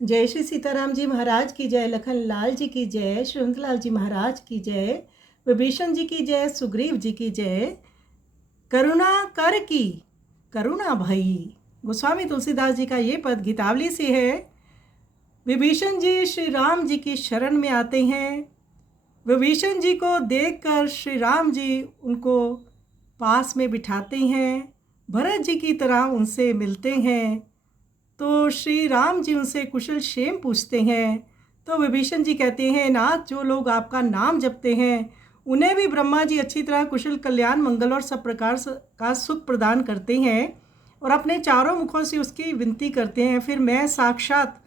जय श्री सीताराम जी महाराज की जय, लखन लाल जी की जय, श्रीवंतलाल जी महाराज की जय, विभीषण जी की जय, सुग्रीव जी की जय। करुणा कर की करुणा भई। गोस्वामी तुलसीदास जी का ये पद गीतावली से है। विभीषण जी श्री राम जी की शरण में आते हैं। विभीषण जी को देखकर श्री राम जी उनको पास में बिठाते हैं, भरत जी की तरह उनसे मिलते हैं। तो श्री राम जी उनसे कुशल क्षेम पूछते हैं। तो विभीषण जी कहते हैं, नाथ, जो लोग आपका नाम जपते हैं उन्हें भी ब्रह्मा जी अच्छी तरह कुशल कल्याण मंगल और सब प्रकार का सुख प्रदान करते हैं और अपने चारों मुखों से उसकी विनती करते हैं। फिर मैं साक्षात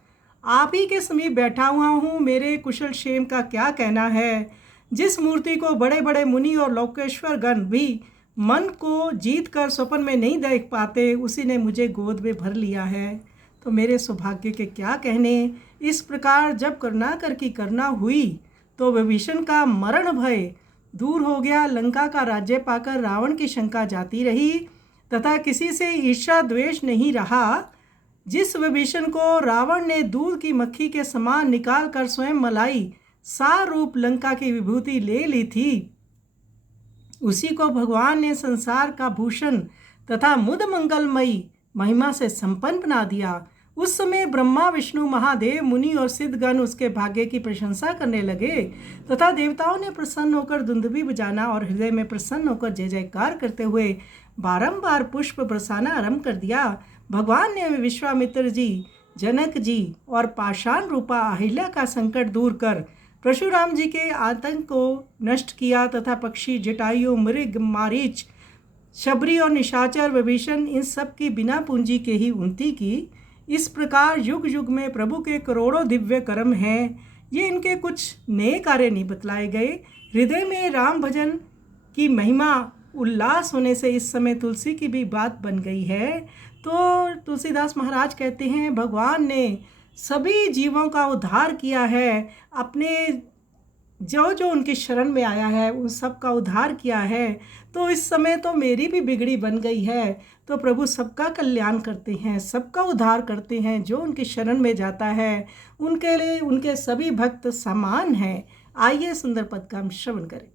आप ही के समीप बैठा हुआ हूँ, मेरे कुशल क्षेम का क्या कहना है। जिस मूर्ति को बड़े बड़े मुनि और लोकेश्वर गण भी मन को जीत कर स्वप्न में नहीं देख पाते, उसी ने मुझे गोद में भर लिया है। तो मेरे सौभाग्य के क्या कहने। इस प्रकार जब करुणाकर की करुणा हुई तो विभीषण का मरण भय दूर हो गया। लंका का राज्य पाकर रावण की शंका जाती रही तथा किसी से ईर्ष्या द्वेष नहीं रहा। जिस विभीषण को रावण ने दूध की मक्खी के समान निकाल कर स्वयं मलाई सार रूप लंका की विभूति ले ली थी, उसी को भगवान ने संसार का भूषण तथा मुद मंगलमयी महिमा से संपन्न बना दिया। उस समय ब्रह्मा विष्णु महादेव मुनि और सिद्धगण उसके भाग्य की प्रशंसा करने लगे तथा देवताओं ने प्रसन्न होकर दुंदुभी बजाना और हृदय में प्रसन्न होकर जय जयकार करते हुए बारंबार पुष्प बरसाना आरंभ कर दिया। भगवान ने विश्वामित्र जी, जनक जी और पाषाण रूपा अहिल्या का संकट दूर कर परशुराम जी के आतंक को नष्ट किया तथा पक्षी, जटायु, मृग, मारीच, शबरी और निशाचर विभीषण इन सब की बिना पूंजी के ही उन्नति की। इस प्रकार युग युग में प्रभु के करोड़ों दिव्य कर्म हैं। ये इनके कुछ नए कार्य नहीं बतलाए गए। हृदय में राम भजन की महिमा उल्लास होने से इस समय तुलसी की भी बात बन गई है। तो तुलसीदास महाराज कहते हैं, भगवान ने सभी जीवों का उद्धार किया है, अपने जो जो उनकी शरण में आया है उन सब का उद्धार किया है। तो इस समय तो मेरी भी बिगड़ी बन गई है। तो प्रभु सबका कल्याण करते हैं, सबका उद्धार करते हैं। जो उनकी शरण में जाता है उनके लिए उनके सभी भक्त समान हैं। आइए सुंदर पद का हम श्रवण करें।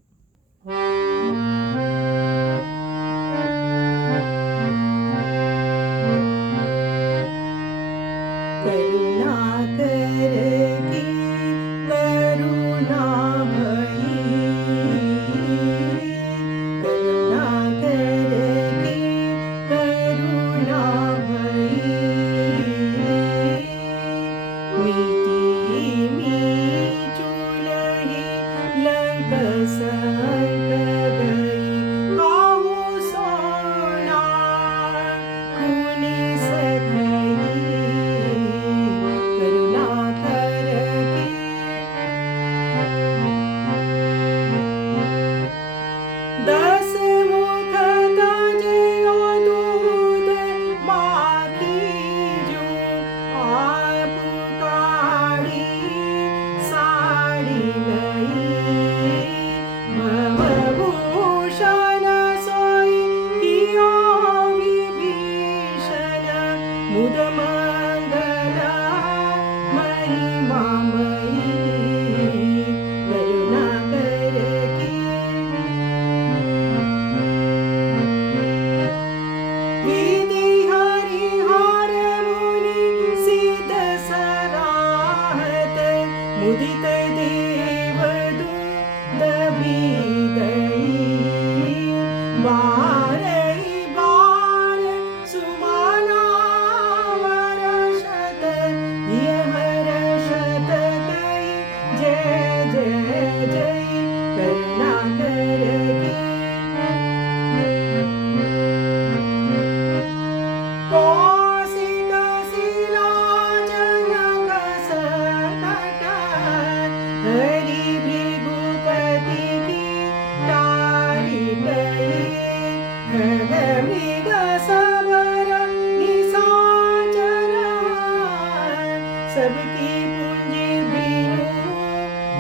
सबकी पूंजी बीनू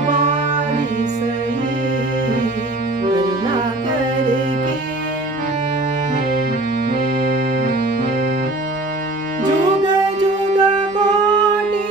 बारी सही करुणा करके जुग जुग कोटि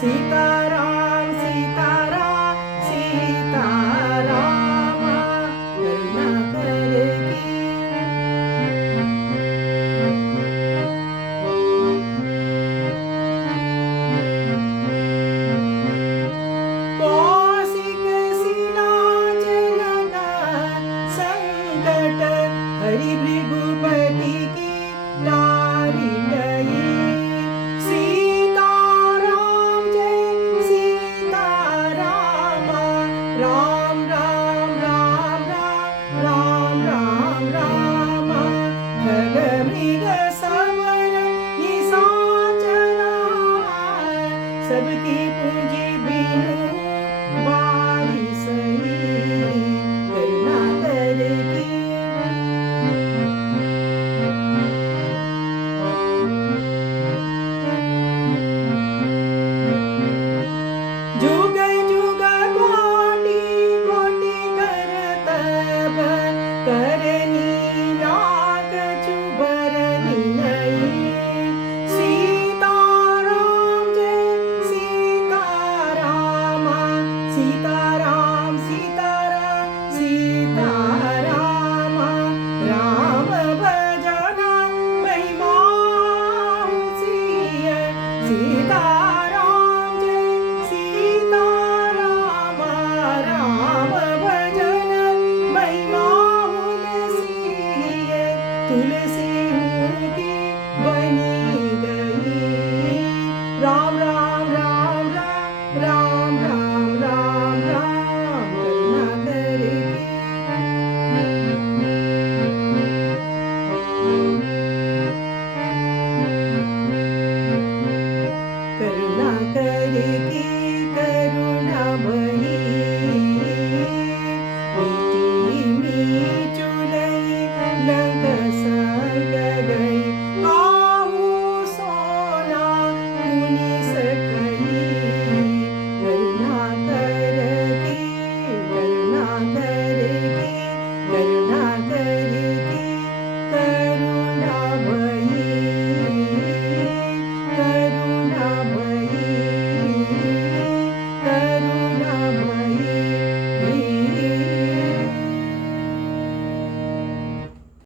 सीताराम सीताराम सीताराम करुणाकर की। कौशिक शिलाचल का संकट हरि भृगुपति की टारी गई। सीताराम जय सीताराम राम राम राम राम राम राम राम खग मृग सवर निशाचरा सबकी पूंजी बिनु बारी सही करुणाकर की। जुग जुग कोटि कोटि करतब करनी लाख चुबरनी नहीं। सीताराम जय सीताराम सीताराम सीताराम सीताराम राम भजन महिमा सिय। सीताराम जय सीताराम राम भजन महिमा सिय। तुलसी की बनी गई राम राम राम राम राम राम राम राम करुणाकर की। करुणाकर की।